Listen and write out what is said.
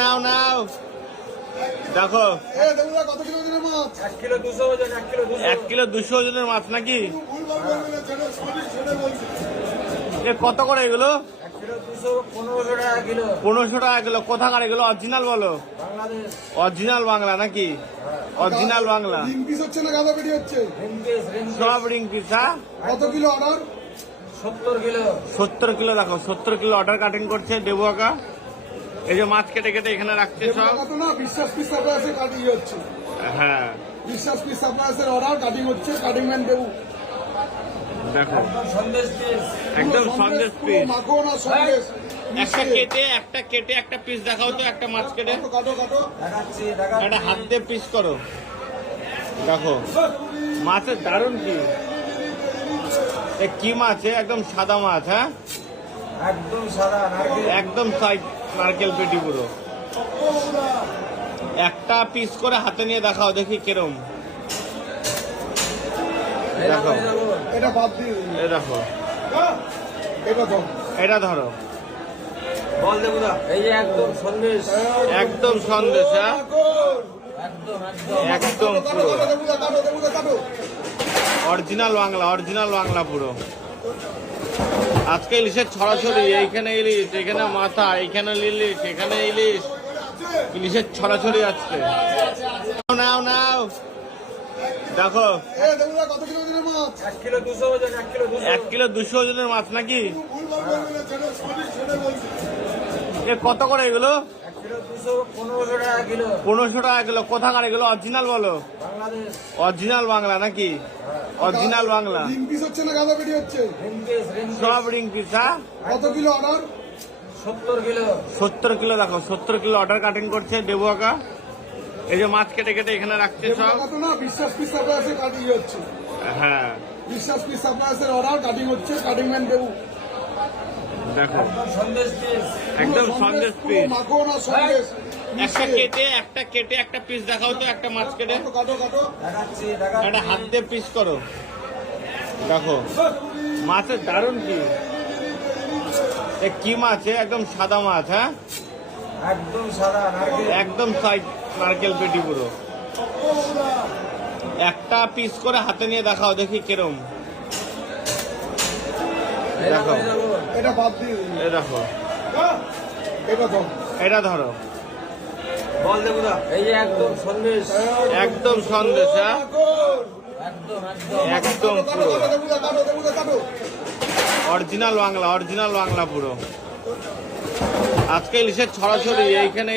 নাও নাও দেখো 1 কিলো 200 ওজনের মাছ নাকি? এ কত করে এগুলো? 1500 টাকা কিলো। কোথাকার এগুলো? অরিজিনাল বলো। অরিজিনাল বাংলা নাকি? অরিজিনাল বাংলা সব রিং পিস। হ্যাঁ, কত কিলো অর্ডার? 70 কিলো। দেখো 70 কিলো অর্ডার কাটিং করছে দেবু আকা। এই যে মাছ কেটে কেটে এখানে রাখছে সব। না বিশ্বাস পিস সাপ্লাইসে কাটিং হচ্ছে। হ্যাঁ, বিশ্বাস পিস সাপ্লাইসের অর্ডার কাটিং হচ্ছে। কাটিং ম্যান দেবু দেখো একদম সন্দেশ পিস। মাখন আর সন্দেশ একটা কেটে একটা পিস দেখাও তো। একটা মাছ কেটে কাটো কাটো একটা হাত দিয়ে পিস করো। দেখো মাছের দারুণ কি কি মাছ? একদম সাদা মাছ। হ্যাঁ, একদম সাদা একদম সাইড নারকেল পেটি পুরো। একটা পিস করে হাতে নিয়ে দেখাও দেখি কিরম। দেখো এটা বাদ দিয়ে এই দেখো, এটা দাও। এটা ধরো। বল দেবু দা, এই যে একদম সন্দেশ। একদম সন্দেশ। হ্যাঁ, একদম পুরো অরিজিনাল বাংলা। অরিজিনাল বাংলা পুরো। আজকে ইলিশের ছড়াছড়ি। এইখানে ইলিশ, এখানে মাথা, এইখানে ইলিশ, এখানে ইলিশ। ইলিশের ছড়াছড়ি আজকে। নাও নাও দেখো 1 কিলো 200 ওজনের মাছ নাকি? এ কত করে এগুলো? 1500 টাকা কিলো। কোথাকার এগুলো? অরিজিনাল বলো। অরিজিনাল বাংলা নাকি? অরিজিনাল বাংলা রিং পিস হচ্ছে না গাদা পেটি হচ্ছে? সব রিং পিস। হ্যাঁ, কত কিলো অর্ডার? 70 কিলো। দেখো 70 কিলো অর্ডার কাটিং করছে দেবু আকা। এই যে মাছ কেটে কেটে এখানে রাখছে সব। না বিশ্বাস পিস সাপ্লাইসে কাটিং হচ্ছে। হ্যাঁ, বিশ্বাস পিস সাপ্লাইসের অর্ডার কাটিং হচ্ছে। কাটিং ম্যান দেবু দেখো একদম সন্দেশ পিস। মাখন আর সন্দেশ একটা কেটে একটা পিস দেখাও তো। একটা মাছ কেটে কাটো কাটো একটা হাত দিয়ে পিস করো। দেখো মাছের দারুণ কি মাছ? একদম সাদা মাছ। হ্যাঁ, একদম সাদা একদম সাইড নারকেল পেটি পুরো। একটা পিস করে হাতে নিয়ে দেখাও দেখি কিরম। দেখো এটা বাদ দিয়ে এই দেখো, এটা দাও। এটা ধরো। বল দেবু দা, এই যে একদম সন্দেশ। একদম সন্দেশ। হ্যাঁ, একদম পুরো অরিজিনাল বাংলা। অরিজিনাল বাংলা পুরো। আজকে ইলিশের ছড়াছড়ি। এইখানে